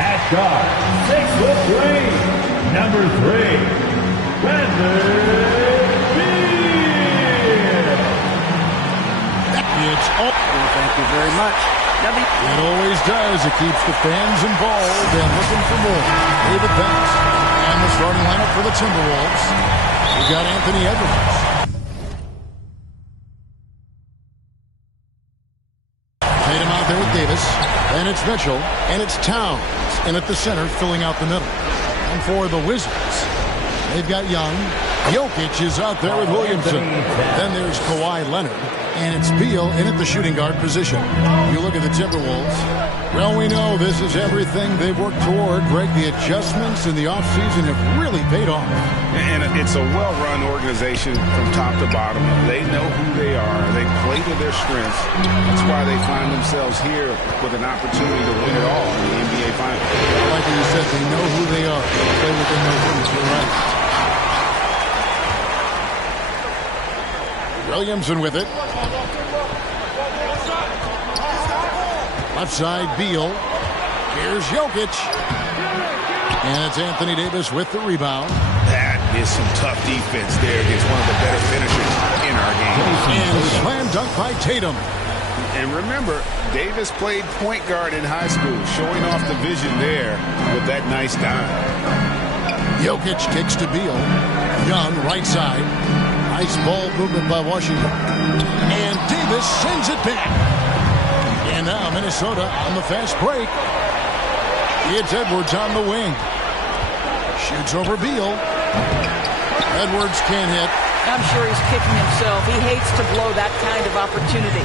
At guard, 6'3", number 3, It's all. Well, thank you very much. It always does. It keeps the fans involved and looking for more. David Banks and the starting lineup for the Timberwolves. We got Anthony Edwards. Tatum out there with Davis. And it's Mitchell. And it's Towns. And at the center, filling out the middle. And for the Wizards, they've got Young. Jokic is out there with Williamson. Then there's Kawhi Leonard. And it's Beal in at the shooting guard position. You look at the Timberwolves. Well, we know this is everything they've worked toward. Greg, the adjustments in the offseason have really paid off. And it's a well-run organization from top to bottom. They know who they are. They play to their strengths. That's why they find themselves here with an opportunity to win it all in the NBA Finals. Like you said, they know who they are. They play within their roots. You're right. Williamson with it. Left side, Beal. Here's Jokic. And it's Anthony Davis with the rebound. That is some tough defense there against one of the better finishers in our game. And slam dunk by Tatum. And remember, Davis played point guard in high school, showing off the vision there with that nice dime. Jokic kicks to Beal. Young, right side. Nice ball movement by Washington. And Davis sends it back. And now Minnesota on the fast break. It's Edwards on the wing. Shoots over Beal. Edwards can't hit. I'm sure he's kicking himself. He hates to blow that kind of opportunity.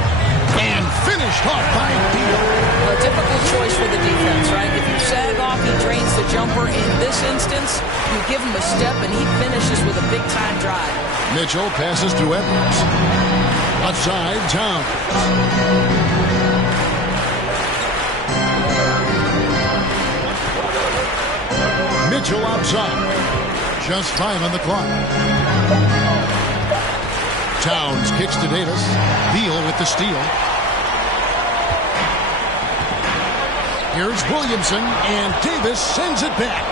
And finished off by Beal. A difficult choice for the defense, right? If you sag off, he drains the jumper. In this instance, you give him a step, and he finishes with a big-time drive. Mitchell passes to Edwards. Left side, Towns. Mitchell outside. Just 5 on the clock. Towns kicks to Davis. Beal with the steal. Here's Williamson, and Davis sends it back.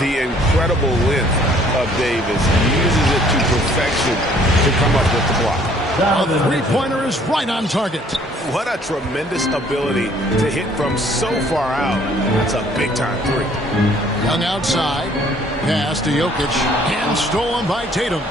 The incredible length of Davis uses it to perfection to come up with the block. A three-pointer is right on target. What a tremendous ability to hit from so far out. That's a big-time three. Young outside. Pass to Jokic. And stolen by Tatum.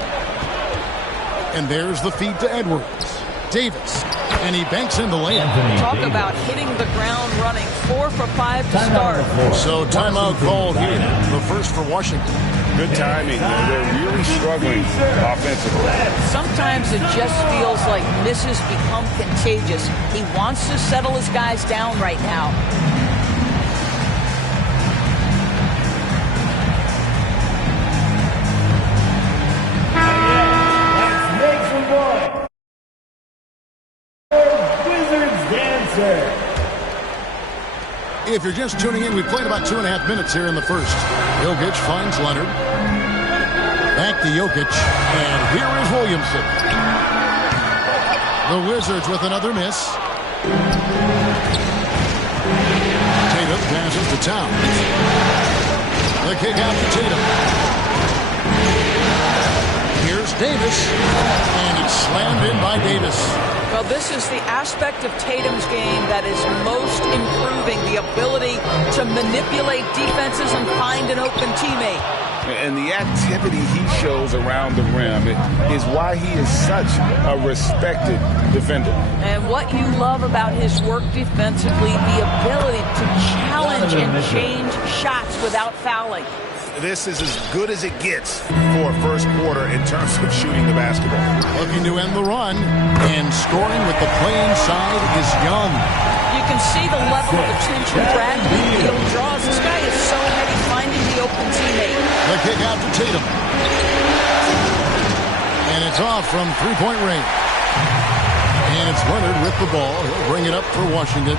And there's the feed to Edwards. Davis. And he banks in the layup. Talk about hitting the ground running. 4 for 5 to start. So timeout called here. The first for Washington. Good timing. They're really struggling offensively. Sometimes it just feels like misses become contagious. He wants to settle his guys down right now. If you're just tuning in, we've played about 2.5 minutes here in the first. Jokic finds Leonard. Back to Jokic. And here is Williamson. The Wizards with another miss. Tatum passes to Towns. The kick out to Tatum. Here's Davis. And it's slammed in by Davis. Well, this is the aspect of Tatum's game that is most improving, the ability to manipulate defenses and find an open teammate. And the activity he shows around the rim is why he is such a respected defender. And what you love about his work defensively, the ability to challenge and change shots without fouling. This is as good as it gets for first quarter in terms of shooting the basketball. Looking to end the run, and scoring with the playing side is Young. You can see the level of attention Bradley Beal draws. This guy is so heavy finding the open teammate. The kick out to Tatum. And it's off from three-point range. And it's Leonard with the ball. He'll bring it up for Washington.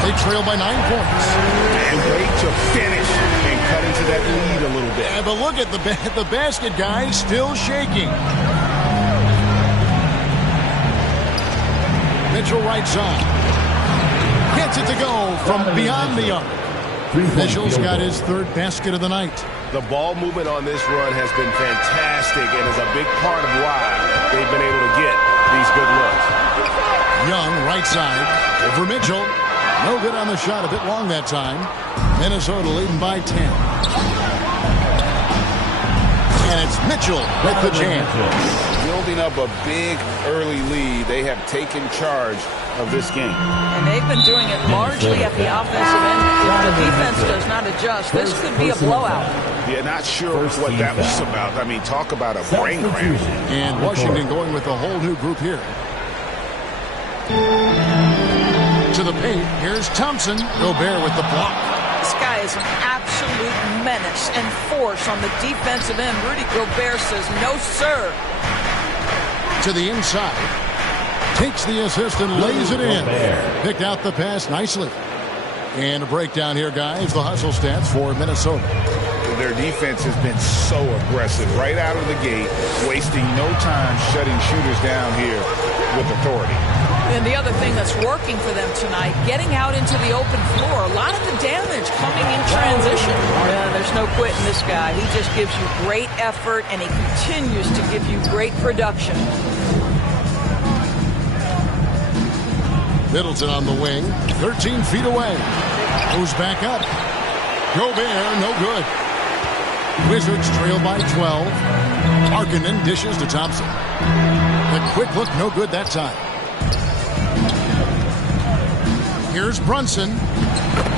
They trail by 9 points. And wait to finish and cut into that lead a little bit. Yeah, but look at the basket guy still shaking. Mitchell right side. Gets it to go from beyond the arc. Mitchell's got his third basket of the night. The ball movement on this run has been fantastic and is a big part of why they've been able to get these good looks. Young, right side, over Mitchell. No good on the shot, a bit long that time. Minnesota leading by 10. And it's Mitchell with the jam. Building up a big early lead, they have taken charge of this game. And they've been doing it largely at the offensive end. If the defense does not adjust, this could be a blowout. Yeah, not sure what that was about. I mean, talk about a brain cramp. And Washington going with a whole new group here. To the paint, here's Thompson. Gobert with the block. This guy is an absolute menace and force on the defensive end. Rudy Gobert says, no, sir. To the inside. Takes the assist and lays it in. Picked out the pass nicely. And a breakdown here, guys. The hustle stats for Minnesota. Their defense has been so aggressive right out of the gate, wasting no time shutting shooters down here with authority. And the other thing that's working for them tonight, getting out into the open floor. A lot of the damage coming in transition. Yeah, there's no quitting this guy. He just gives you great effort, and he continues to give you great production. Middleton on the wing, 13 feet away. Goes back up. Gobert, no good. Wizards trail by 12. Markkanen dishes to Thompson. The quick look, no good that time. Here's Brunson.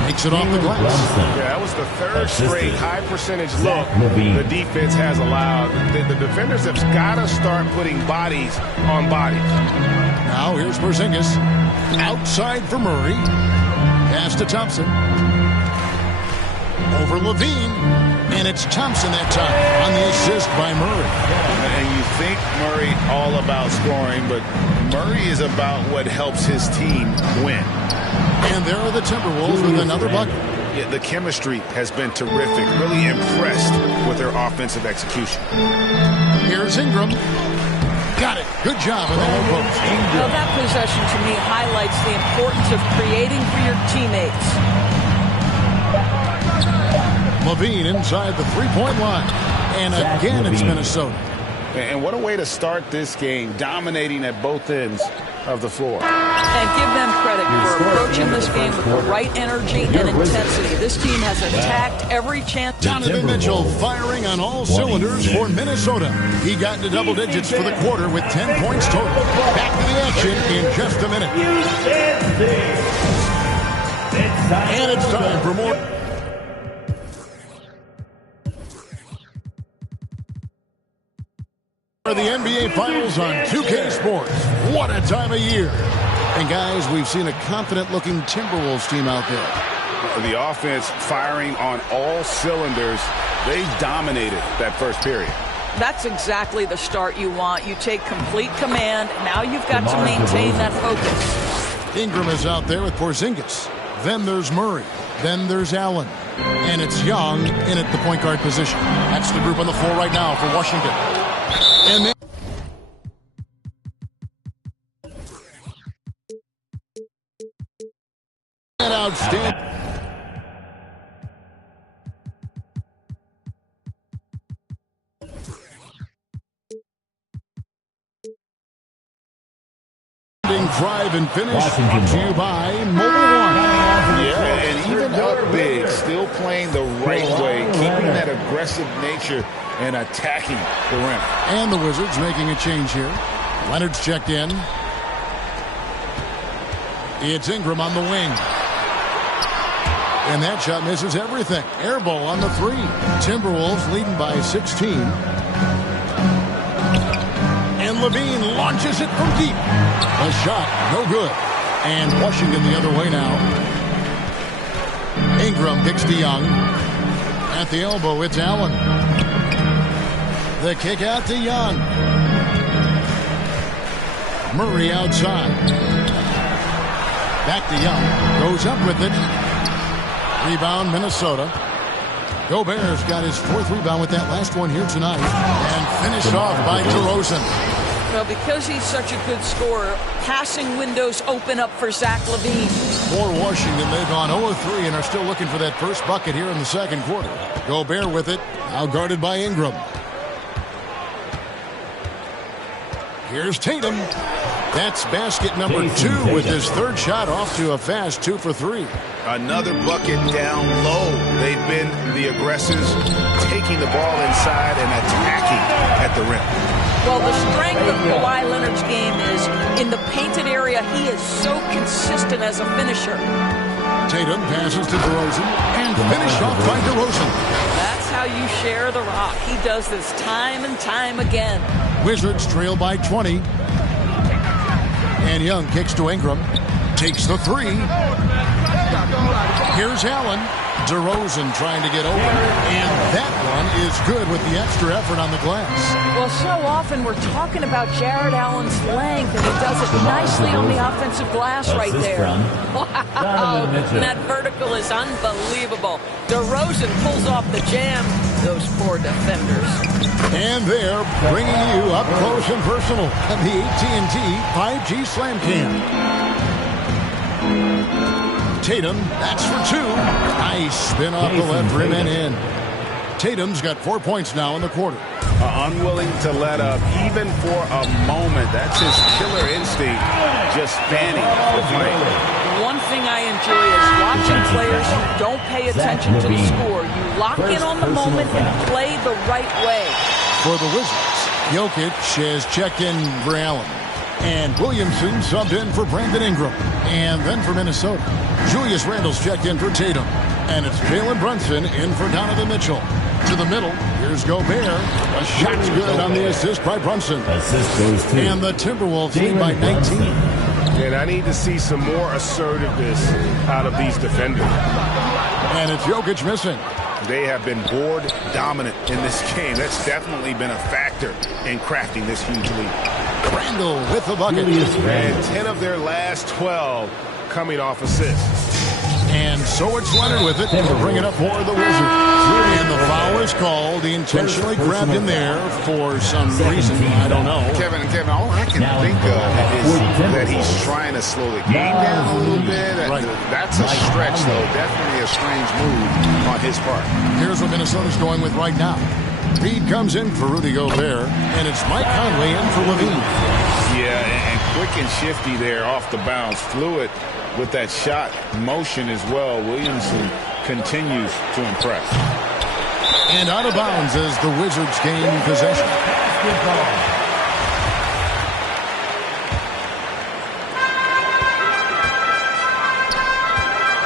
Makes it off the glass. Yeah, that was the third straight high percentage look the defense has allowed. The defenders have got to start putting bodies on bodies. Now here's Porzingis. Outside for Murray. Pass to Thompson. Over Levine. And it's Thompson that time on the assist by Murray. And you think Murray all about scoring, but Murray is about what helps his team win. And there are the Timberwolves with another bucket. Yeah, the chemistry has been terrific. Really impressed with their offensive execution. Here's Ingram. Got it. Good job in the low post. Well, that possession to me highlights the importance of creating for your teammates. Levine inside the three-point line. And again, it's Minnesota. And what a way to start this game, dominating at both ends of the floor. And give them credit for approaching this game with the right energy and intensity. This team has attacked every chance. Donovan Mitchell firing on all cylinders for Minnesota. He got into double digits for the quarter with 10 points total. Back to the action in just a minute. And it's time for more. For the NBA Finals on 2K Sports. What a time of year. And guys, we've seen a confident-looking Timberwolves team out there. The offense firing on all cylinders. They dominated that first period. That's exactly the start you want. You take complete command. Now you've got to maintain that focus. Ingram is out there with Porzingis. Then there's Murray. Then there's Allen. And it's Young in at the point guard position. That's the group on the floor right now for Washington. And then outstanding. Drive and finish brought to you by Mobile One. Yeah, and even up big, still playing the right way, keeping that aggressive nature and attacking the rim. And the Wizards making a change here. Leonard's checked in. It's Ingram on the wing. And that shot misses everything. Air ball on the three. Timberwolves leading by 16. And Levine launches it from deep. A shot, no good. And Washington the other way now. Ingram kicks to Young. At the elbow, it's Allen. The kick out to Young. Murray outside. Back to Young. Goes up with it. Rebound, Minnesota. Gobert's got his fourth rebound with that last one here tonight. And finished off by DeRozan. Well, because he's such a good scorer, passing windows open up for Zach LaVine. For Washington, they've gone 0-3 and are still looking for that first bucket here in the second quarter. Gobert with it, now guarded by Ingram. Here's Tatum. That's basket number 2 with his third shot, off to a fast 2 for 3. Another bucket down low. They've been the aggressors, taking the ball inside and attacking at the rim. Well, the strength of Kawhi Leonard's game is in the painted area. He is so consistent as a finisher. Tatum passes to DeRozan and finished off by DeRozan. That's how you share the rock. He does this time and time again. Wizards trail by 20. And Young kicks to Ingram. Takes the 3. Here's Allen. DeRozan trying to get open. And that one is good with the extra effort on the glass. Well, so often we're talking about Jared Allen's length, and he does it nicely on the offensive glass right there. Wow, that vertical is unbelievable. DeRozan pulls off the jam. Those poor defenders. And they're bringing you up close and personal on the AT&T 5G Slam Cam. Tatum, that's for 2. Nice spin off the left rim and in. Tatum's got 4 points now in the quarter. Unwilling to let up, even for a moment. That's his killer instinct, just fanning the flame. One thing I enjoy is watching players who don't pay attention to the score. You lock in on the moment and play the right way. For the Wizards, Jokic has checked in for Allen. And Williamson subbed in for Brandon Ingram. And then for Minnesota, Julius Randle's checked in for Tatum. And it's Jalen Brunson in for Donovan Mitchell. To the middle, here's Gobert. A shot's good on the assist by Brunson. Assist goes to. And the Timberwolves lead by 19. And I need to see some more assertiveness out of these defenders. And it's Jokic missing. They have been board dominant in this game. That's definitely been a factor in crafting this huge lead. Randle with the bucket. And 10 of their last 12 coming off assists. And so it's Leonard with it to bring it up for the Wizards. And the foul is called. He intentionally grabbed him there for some reason. I don't know. Kevin, all I can think of is that he's trying to slow the game down a little bit. Right. That's a stretch, though. Definitely a strange move on his part. Here's what Minnesota's going with right now. Reed comes in for Rudy Gobert, and it's Mike Conley in for LaVine. Yeah, and quick and shifty there off the bounce. Fluid with that shot motion as well. Williamson continues to impress. And out of bounds as the Wizards gain possession.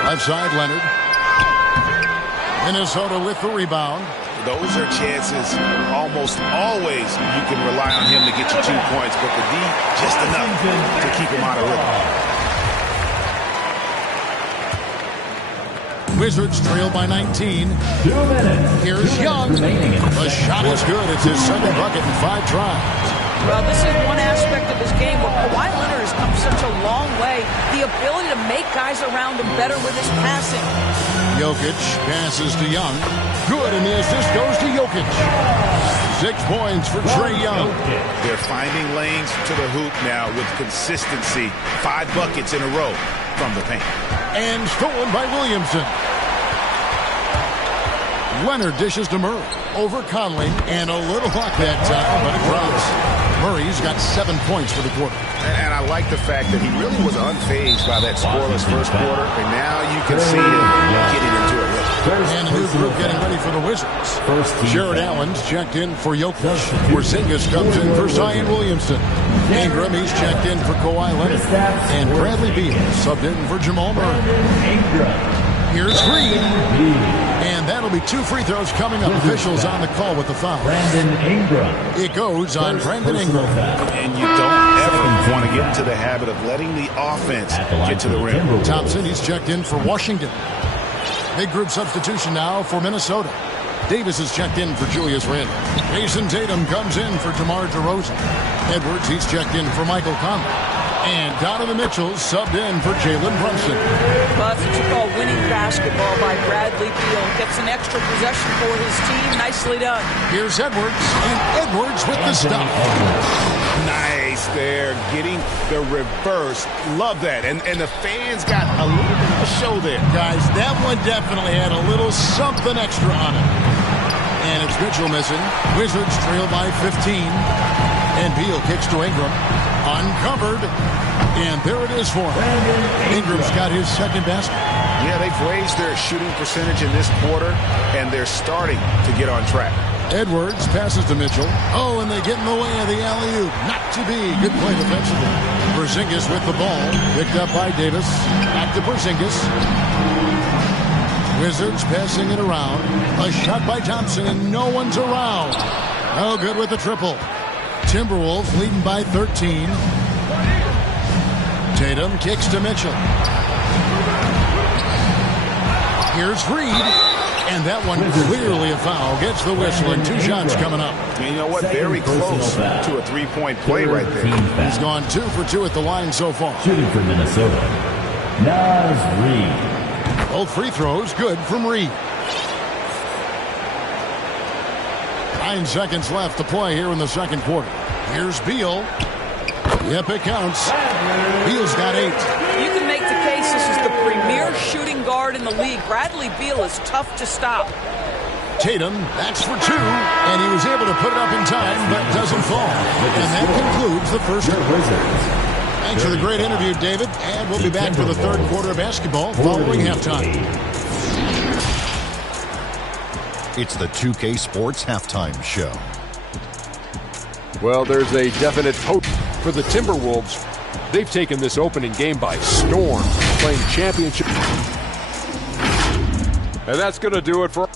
Left side, Leonard. Minnesota with the rebound. Those are chances almost always you can rely on him to get you 2 points, but the D just enough to keep him out of rhythm. Wizards trail by 19. 2 minutes. Here's Young. The shot is good. It's his second bucket in 5 tries. Well, this is one aspect of his game where Kawhi Leonard has come such a long way. The ability to make guys around him better with his passing. Jokic passes to Young. Good, and the assist goes to Jokic. 6 points for Trae Young. They're finding lanes to the hoop now with consistency. 5 buckets in a row from the paint. And stolen by Williamson. Leonard dishes to Murray. Over Conley, and a little luck that time, but it drops. Murray's got 7 points for the quarter. And I like the fact that he really was unfazed by that scoreless first quarter, and now you can see him getting into a rhythm. And a new group getting ready for the Wizards. Jared Allen's checked in for Jokic. Porzingis comes in for Zion Williamson. Ingram, he's checked in for Kawhi Leonard. And Bradley Beal subbed in for Jamal Murray. Here's Green. And that'll be 2 free throws coming up. Officials on the call with the foul. Brandon Ingram. It goes on Brandon Ingram. And you don't ever want to get into the habit of letting the offense get to the rim. Thompson, he's checked in for Washington. Big group substitution now for Minnesota. Davis is checked in for Julius Randle. Jason Tatum comes in for DeMar DeRozan. Edwards, he's checked in for Michael Conley. And Donovan Mitchell subbed in for Jalen Brunson. Well, that's what you call winning basketball by Bradley Beal. Gets an extra possession for his team. Nicely done. Here's Edwards, and Edwards with the stop. Nice. space there, getting the reverse. Love that. And the fans got a little bit of a show there. Guys, that one definitely had a little something extra on it. And it's Mitchell missing. Wizards trail by 15. And Beal kicks to Ingram. Uncovered. And there it is for him. Ingram's got his second basket. Yeah, they've raised their shooting percentage in this quarter, and they're starting to get on track. Edwards passes to Mitchell. Oh, and they get in the way of the alley-oop. Not to be. Good play defensively. Porzingis with the ball. Picked up by Davis. Back to Porzingis. Wizards passing it around. A shot by Thompson, and no one's around. Oh, good with the triple. Timberwolves leading by 13. Tatum kicks to Mitchell. Here's Reed. And that one clearly a foul. Gets the whistle, and 2 shots coming up. And you know what? Very close to a three-point play right there. He's gone 2 for 2 at the line so far. Shooting for Minnesota, Naz Reid. Both free throws good from Reed. 9 seconds left to play here in the second quarter. Here's Beal. Yep, it counts. Beal's got 8. You can make the case this is the premier shooting guard in the league. Bradley Beal is tough to stop. Tatum, that's for 2, and he was able to put it up in time, but doesn't fall. And that concludes the first quarter. Thanks for the great interview, David, and we'll be back for the third quarter of basketball following halftime. It's the 2K Sports Halftime Show. Well, there's a definite hope for the Timberwolves. They've taken this opening game by storm, playing championship. And that's going to do it for...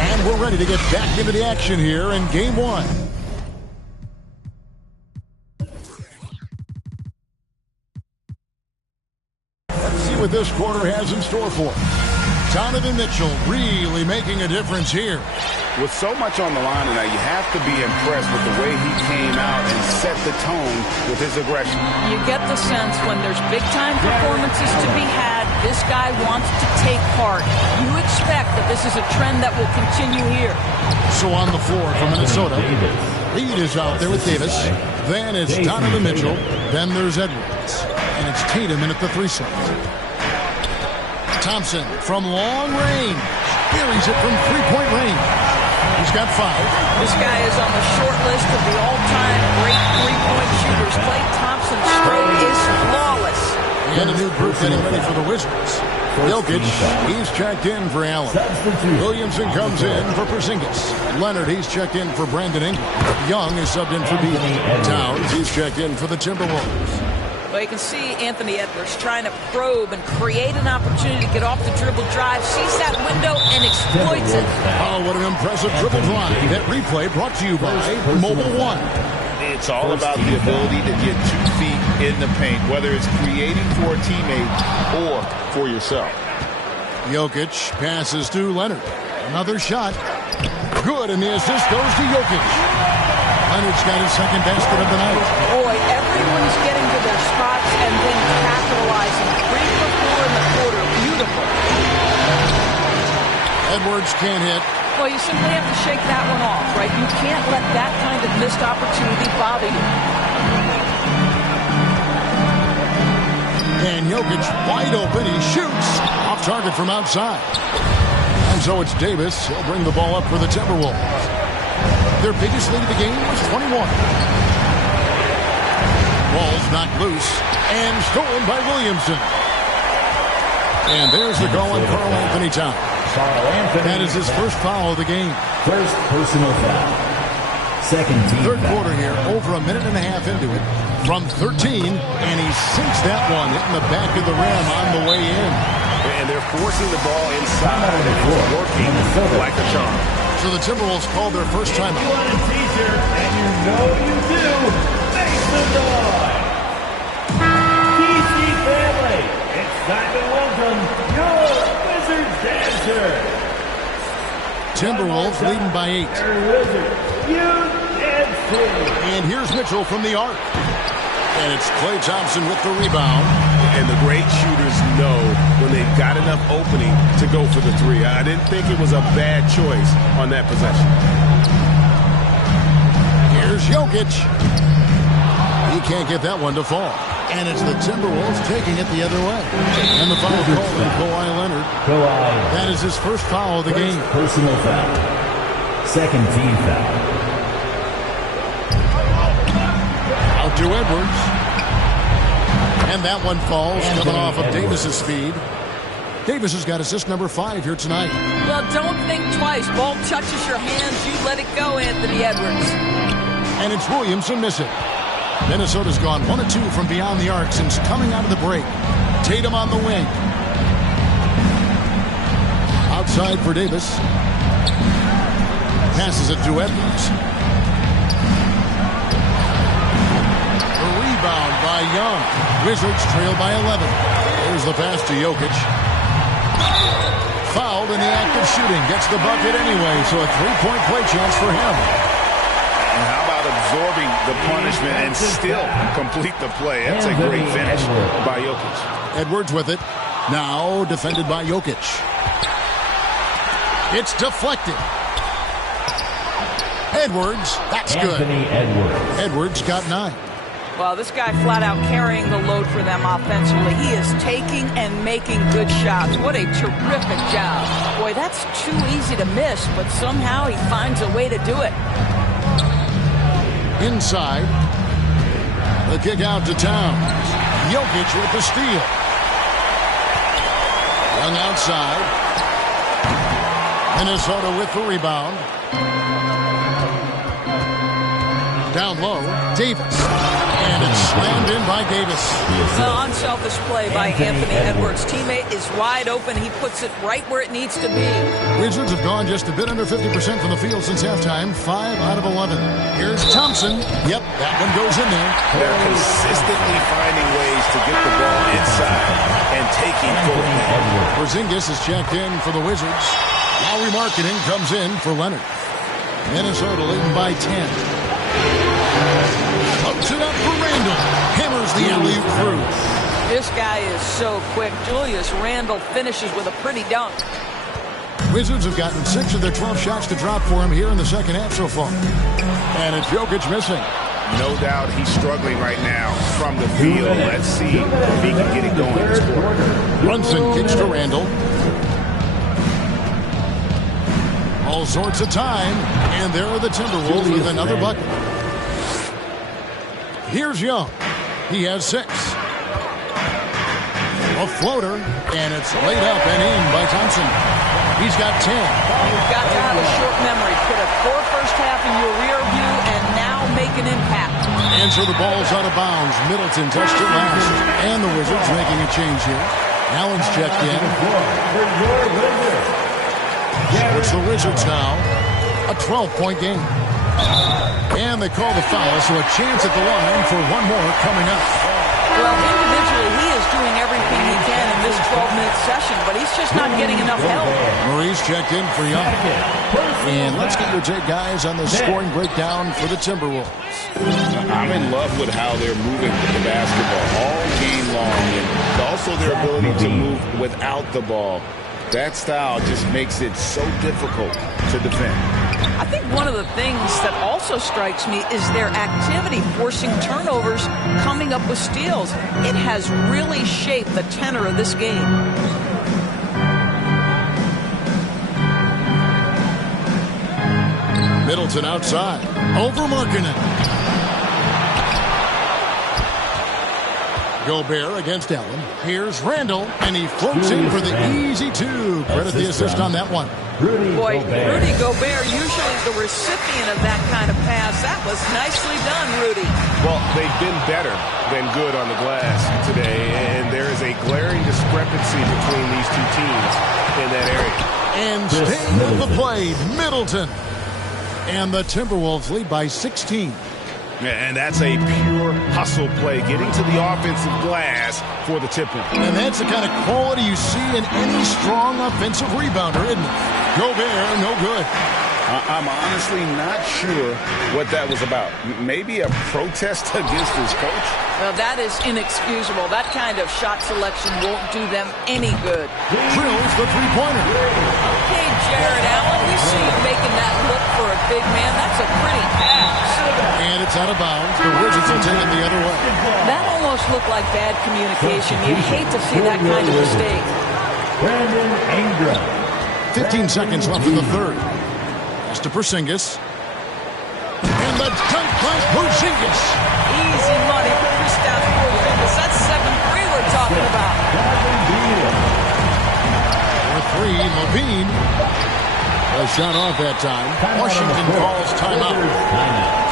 And we're ready to get back into the action here in Game 1. What this quarter has in store for him. Donovan Mitchell really making a difference here. With so much on the line tonight, you have to be impressed with the way he came out and set the tone with his aggression. You get the sense when there's big-time performances to be had, this guy wants to take part. You expect that this is a trend that will continue here. So on the floor for Minnesota, Reed is out there with Davis. Then it's Donovan Mitchell. Then there's Edwards. And it's Tatum in at the 3 slot. Thompson from long range. Buries it from 3-point range. He's got 5. This guy is on the short list of the all-time great three-point shooters. Klay Thompson's stroke is flawless. And a new group getting ready for the Wizards. Jokic, he's checked in for Allen. Williamson comes in for Porzingis. Leonard, he's checked in for Brandon Ingram. Young is subbed in for Beal. Towns, he's checked in for the Timberwolves. Well, you can see Anthony Edwards trying to probe and create an opportunity to get off the dribble drive, sees that window, and exploits it. Oh, what an impressive dribble drive. That replay brought to you by Mobile One. It's all about the ability to get 2 feet in the paint, whether it's creating for a teammate or for yourself. Jokic passes to Leonard. Another shot. Good, and the assist goes to Jokic. Leonard's got his second basket of the night. Boy, everyone is getting to their spots and then capitalizing. 3 for 4 in the quarter. Beautiful. Edwards can't hit. Well, you simply have to shake that one off, right? You can't let that kind of missed opportunity bother you. And Jokic wide open. He shoots off target from outside. And so it's Davis. He'll bring the ball up for the Timberwolves. Their biggest lead of the game was 21. Ball's knocked loose and stolen by Williamson. And there's the call on Karl Anthony Towns. That is his first foul of the game. First personal foul. Second team Third foul. quarter here, over a minute and a half into it. From 13, and he sinks that one, hitting the back of the rim on the way in. And they're forcing the ball inside. It's working like a charm. So the Timberwolves called their first timeout. You want a t-shirt, and you know you do. Make some noise. DC family, it's time to welcome your Wizards dancer. Timberwolves leading by 8. Wizards, you dancing. And here's Mitchell from the arc. And it's Klay Thompson with the rebound. And the great shooters know when they've got enough opening to go for the three. I didn't think it was a bad choice on that possession. Here's Jokic. He can't get that one to fall. And it's the Timberwolves taking it the other way. And the foul called on Kawhi Leonard. That is his first foul of the game. Personal foul. Second team foul. Out to Edwards. And that one falls, coming off of Davis's speed. Davis has got assist number 5 here tonight. Well, don't think twice. Ball touches your hands, you let it go, Anthony Edwards. And it's Williamson missing. Minnesota's gone 1 of 2 from beyond the arc since coming out of the break. Tatum on the wing. Outside for Davis. Passes it to Edwards. The rebound by Young. Wizards trail by 11. There's the pass to Jokic. Fouled in the act of shooting. Gets the bucket anyway, so a 3-point play chance for him. And how about absorbing the punishment and still complete the play? That's a great finish by Jokic. Edwards with it. Now defended by Jokic. It's deflected. Edwards, that's good. Edwards got 9. Well, this guy flat out carrying the load for them offensively. He is taking and making good shots. What a terrific job. Boy, that's too easy to miss, but somehow he finds a way to do it. Inside. The kick out to Towns. Jokic with the steal. Young outside. Minnesota with the rebound. Down low, Davis. And it's slammed in by Davis. The unselfish play by Anthony Edwards. Teammate is wide open. He puts it right where it needs to be. Wizards have gone just a bit under 50% from the field since halftime. 5 out of 11. Here's Thompson. Yep, that one goes in there. They're consistently finding ways to get the ball inside and taking full advantage. Porzingis is checked in for the Wizards. Lowry Marketing comes in for Leonard. Minnesota leading by 10. Puts it up for Randall. Hammers the alley-oop through. This guy is so quick. Julius Randle finishes with a pretty dunk. Wizards have gotten 6 of their 12 shots to drop for him here in the second half so far. And it's Jokic missing. No doubt he's struggling right now from the field. Let's see if he can get it going this quarter. Brunson kicks to Randall. All sorts of time. And there are the Timberwolves with another bucket. Here's Young. He has 6. A floater, and it's laid up and in by Thompson. He's got 10. You've got to have a short memory. Put a poor first half in your rear view and now make an impact. And so the ball's out of bounds. Middleton touched it last. And the Wizards making a change here. Allen's checked in. It's the Wizards now. A 12-point game. And they call the foul, so a chance at the line for one more coming up. Well, individually, he is doing everything he can in this 12-minute session, but he's just not getting enough help. Maurice checked in for Young. And let's get your take, guys, on the scoring breakdown for the Timberwolves. I'm in love with how they're moving the basketball all game long, and also their ability to move without the ball. That style just makes it so difficult to defend. I think one of the things that also strikes me is their activity, forcing turnovers, coming up with steals. It has really shaped the tenor of this game. Middleton outside. Over Markkanen. Gobert against Allen. Here's Randall, and he floats in for the easy 2. Credit the assist on that one. Boy, Rudy Gobert, usually the recipient of that kind of pass. That was nicely done, Rudy. Well, they've been better than good on the glass today, and there is a glaring discrepancy between these two teams in that area. And staying on the play, Middleton. And the Timberwolves lead by 16. And that's a pure hustle play, getting to the offensive glass for the tip-in. And that's the kind of quality you see in any strong offensive rebounder, isn't it? Gobert, no good. I'm honestly not sure what that was about. Maybe a protest against his coach? Well, that is inexcusable. That kind of shot selection won't do them any good. Drills the three-pointer. Okay, Jared Allen, we see you making that look for a big man. That's a pretty pass. And it's out of bounds. The Wizards will take it the other way. That almost looked like bad communication. You hate to see that kind of mistake. Brandon Ingram. 15 seconds left in the third. Pass to Porzingis. And the dunk by Porzingis. Easy money for Kristaps Porzingis. That's 7-3 we're talking about. For three, Levine. A shot off that time. Washington calls timeout.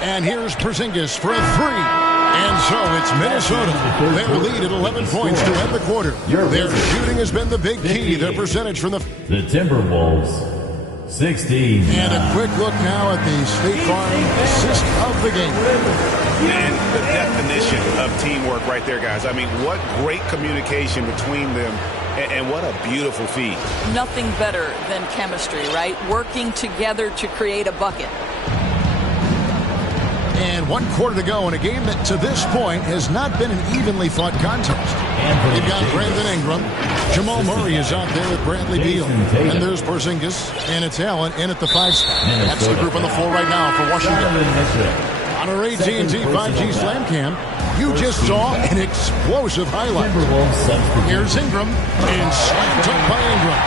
And here's Porzingis for a three. And so it's Minnesota. Their lead at 11 points to end the quarter. Their shooting has been the big key. Their percentage from the Timberwolves, 16. And a quick look now at the State Farm assist of the game. And the definition of teamwork right there, guys. I mean, what great communication between them. And what a beautiful feed. Nothing better than chemistry, right? Working together to create a bucket. And 1 quarter to go in a game that to this point has not been an evenly fought contest. You've got Brandon Ingram. Jamal Murray is out there with Bradley Beal. And there's Porzingis. And it's Allen in at the 5 spot. That's the group on the floor right now for Washington. On our AT&T 5G Slam Cam, you just saw an explosive highlight. Here's Ingram. And slammed up by Ingram.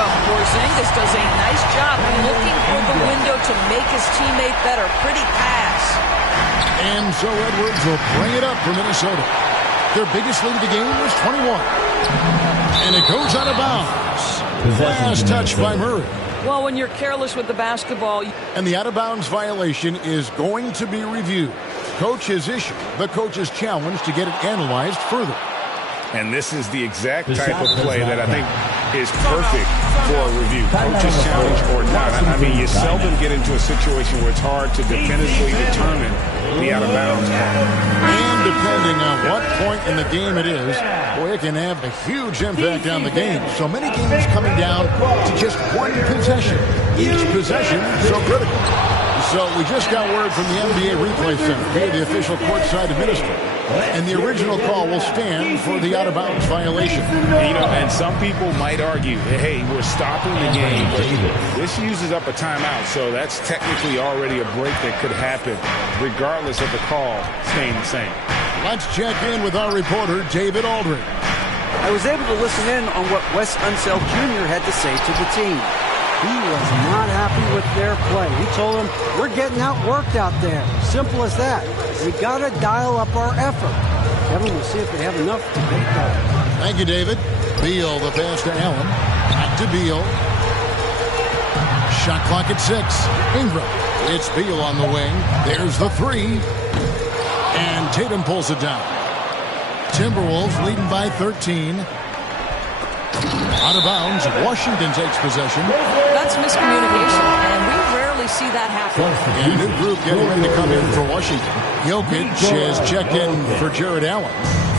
Well, Porzingis does a nice job looking for the window to make his teammate better. Pretty pass. And so Edwards will bring it up for Minnesota. Their biggest lead of the game was 21. And it goes out of bounds. Last touch by Murray. Well, when you're careless with the basketball. And the out-of-bounds violation is going to be reviewed. Coach has issued the coach's challenge to get it analyzed further. And this is the exact type of play that I think is perfect for a review. Coach's challenge or not. I mean, you seldom get into a situation where it's hard to definitively determine the out-of-bounds. And depending on what point in the game it is, boy, it can have a huge impact on the game. So many games coming down to just one possession. Each possession so critical. So we just got word from the NBA Replay Center via the official courtside administrator. And the original call will stand for the out-of-bounds violation. You know, and some people might argue, hey, we're stopping the game, but this uses up a timeout, so that's technically already a break that could happen, regardless of the call staying the same. Let's check in with our reporter, David Aldridge. I was able to listen in on what Wes Unseld Jr. had to say to the team. He was not happy with their play. He told them, we're getting outworked out there. Simple as that. We got to dial up our effort. Kevin, we'll see if they have enough to beat that. Thank you, David. Beal, the pass to Allen. Back to Beal. Shot clock at 6. Ingram. It's Beal on the wing. There's the 3. And Tatum pulls it down. Timberwolves leading by 13. Out of bounds. Washington takes possession. That's miscommunication, and we rarely see that happen. And a new group getting ready to come in for Washington. Jokic has checked in for Jared Allen.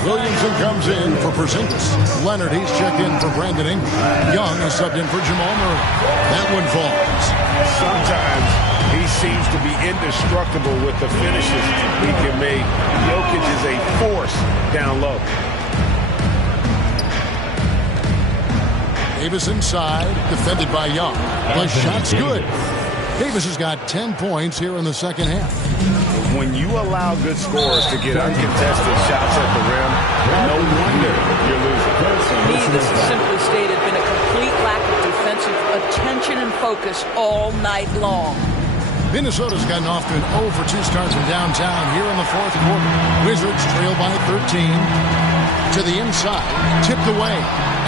Williamson comes in for Porzingis. Leonard, he's checked in for Brandon Ingram. Young is subbed in for Jamal Murray. That one falls. Sometimes he seems to be indestructible with the finishes he can make. Jokic is a force down low. Davis inside, defended by Young. The shot's good. Davis has got 10 points here in the second half. When you allow good scorers to get uncontested shots at the rim, no wonder you're losing. To me, this is simply stated been a complete lack of defensive attention and focus all night long. Minnesota's gotten off to an 0 for 2 start from downtown here in the fourth quarter. Wizards trail by 13. To the inside, tipped away,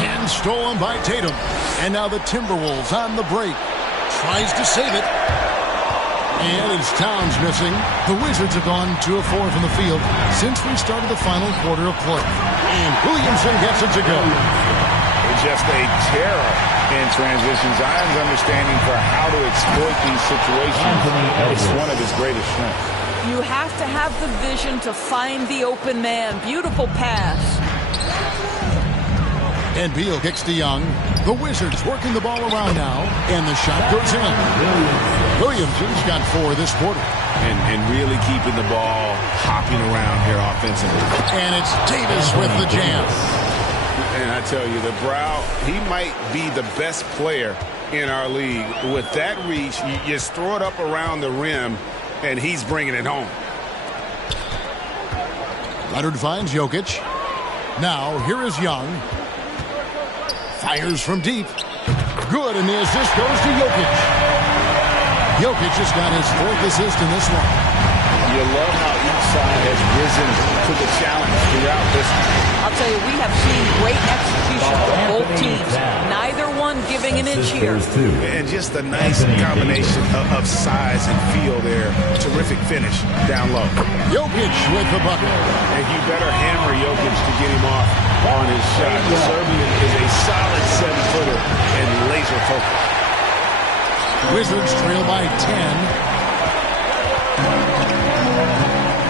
and stolen by Tatum. And now the Timberwolves on the break. Tries to save it. And it's Towns missing. The Wizards have gone 2 of 4 from the field since we started the final quarter of play. And Williamson gets it to go. Just a terror in transition. Zion's understanding for how to exploit these situations is one of his greatest strengths. You have to have the vision to find the open man. Beautiful pass. And Beal kicks to Young. The Wizards working the ball around now, and the shot goes in. Williamson's got 4 this quarter. And really keeping the ball hopping around here offensively. And it's Davis with the jam. And I tell you, the Brow, he might be the best player in our league. With that reach, you just throw it up around the rim, and he's bringing it home. Leonard finds Jokic. Now, here is Young. Fires from deep. Good, and the assist goes to Jokic. Jokic just got his 4th assist in this one. You love how each side has risen to the challenge throughout this. I'll tell you, we have seen great execution from both teams. Neither one giving an inch here. And just a nice combination of size and feel there. Terrific finish down low. Jokic with the bucket. And you better hammer Jokic to get him off on his shot. The Serbian is a solid 7-footer and laser focused. Wizards trail by 10.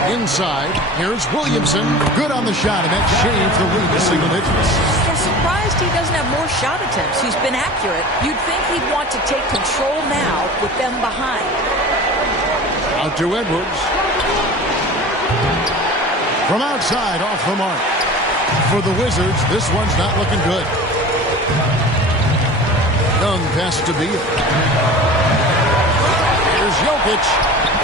Inside, here's Williamson. Good on the shot, and that shaves the lead to single digits. I'm surprised he doesn't have more shot attempts. He's been accurate. You'd think he'd want to take control now with them behind. Out to Edwards. From outside, off the mark. For the Wizards, this one's not looking good. Young pass to Beal. Here's Jokic,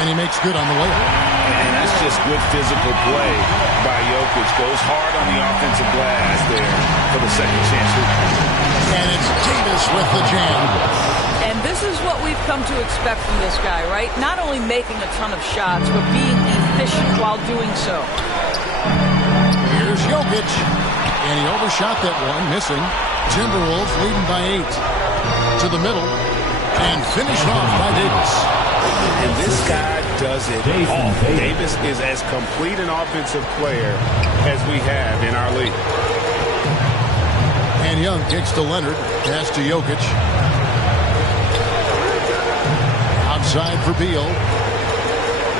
and he makes good on the layup. And that's just good physical play by Jokic. Goes hard on the offensive glass there for the second chance. And it's Davis with the jam. And this is what we've come to expect from this guy, right? Not only making a ton of shots, but being efficient while doing so. Here's Jokic. And he overshot that one, missing. Timberwolves leading by 8. To the middle. And finished off by Davis. And this guy does it all. Davis is as complete an offensive player as we have in our league. And Young kicks to Leonard. Pass to Jokic. Outside for Beal.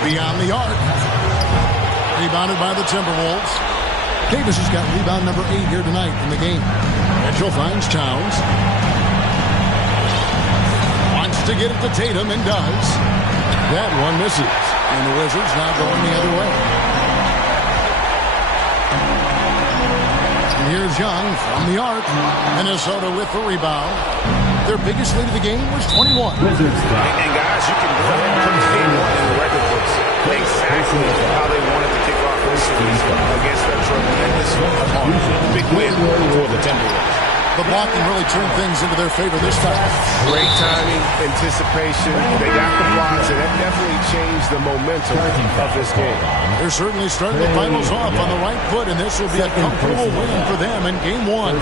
Beyond the arc. Rebounded by the Timberwolves. Davis has got rebound number 8 here tonight in the game. Mitchell finds Towns. Wants to get it to Tatum and does. That one misses. And the Wizards now going the other way. And here's Young from the arc. Minnesota with the rebound. Their biggest lead of the game was 21. And guys, you can go ahead and put game 1 in the record books. Exactly how they wanted to kick off this series against their tremendous opponent. Big win for the Timberwolves. The blocking really turned things into their favor this time. Great timing, anticipation. They got the blocks, and that definitely changed the momentum of this game. They're certainly starting the finals off on the right foot, and this will be a comfortable win for them in Game 1.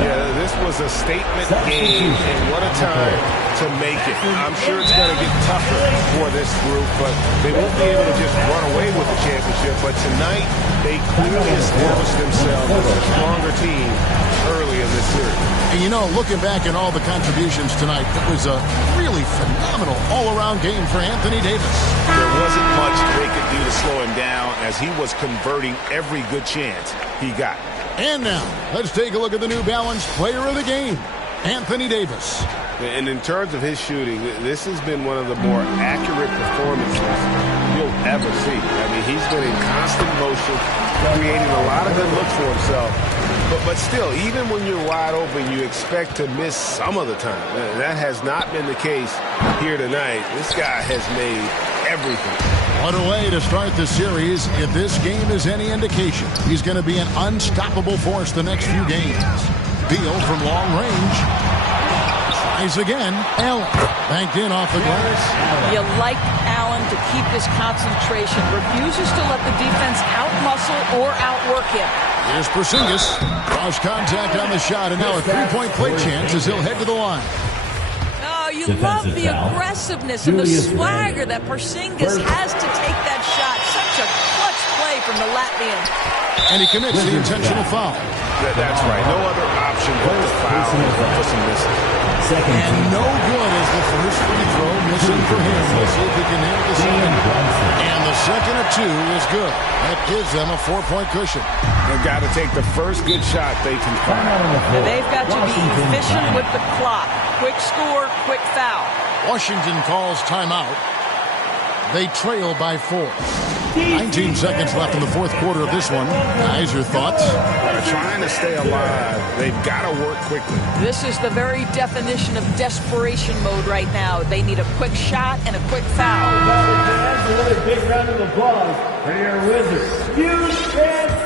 Yeah, this was a statement game, and what a time to make it. I'm sure it's going to get tougher for this group, but they won't be able to just run away with the championship. But tonight, they clearly established themselves as a stronger team early in this series. And you know, looking back at all the contributions tonight, it was a really phenomenal all-around game for Anthony Davis. There wasn't much they could do to slow him down as he was converting every good chance he got. And now, let's take a look at the New Balance player of the game, Anthony Davis. And in terms of his shooting, this has been one of the more accurate performances you'll ever see. I mean, he's been in constant motion, creating a lot of good looks for himself. But still, even when you're wide open, you expect to miss some of the time. That has not been the case here tonight. This guy has made everything. What a way to start the series. If this game is any indication, he's going to be an unstoppable force the next few games. Beal from long range. Tries again. Allen banked in off the glass. You like Allen to keep his concentration. Refuses to let the defense out-muscle or outwork him. Here's Porzingis. Cross contact on the shot, and now a three-point play chance as he'll head to the line. Oh, you love the aggressiveness and the swagger that Porzingis has to take that shot. Such a clutch play from the Latvian. And he commits the intentional foul. That's right. No other option but to foul for some misses. And no good as the first free throw missing for him. Let's see if he can hit the second. And the second of two is good. That gives them a 4-point cushion. They've got to take the first good shot they can find. They've got to be efficient with the clock. Quick score, quick foul. Washington calls timeout. They trail by 4. 19 seconds left in the fourth quarter of this one. Guys, your thoughts? Trying to stay alive. They've got to work quickly. This is the very definition of desperation mode right now. They need a quick shot and a quick foul. Another big round of applause for your Wizards. Use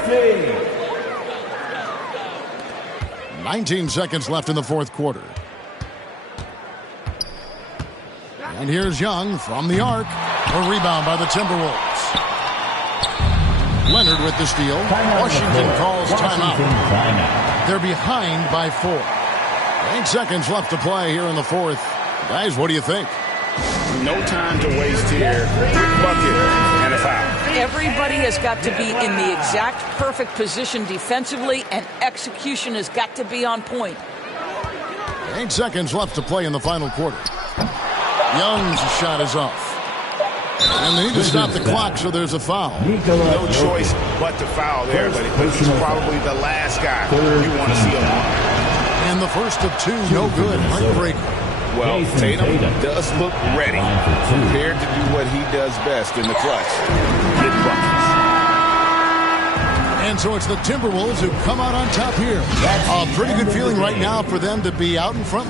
team. 19 seconds left in the fourth quarter. And here's Young from the arc. A rebound by the Timberwolves. Leonard with the steal. Washington calls timeout. They're behind by 4. 8 seconds left to play here in the fourth. Guys, what do you think? No time to waste here. Quick bucket and a foul. Everybody has got to be in the exact perfect position defensively, and execution has got to be on point. 8 seconds left to play in the final quarter. Young's shot is off. And they need to stop the clock, so there's a foul. No choice but to foul there, but he's probably the last guy you want to see him on. And the first of 2, no good. Heartbreaker. Well, Tatum does look ready, prepared to do what he does best in the clutch. Get buckets. And so it's the Timberwolves who come out on top here. A pretty good feeling right now for them to be out in front.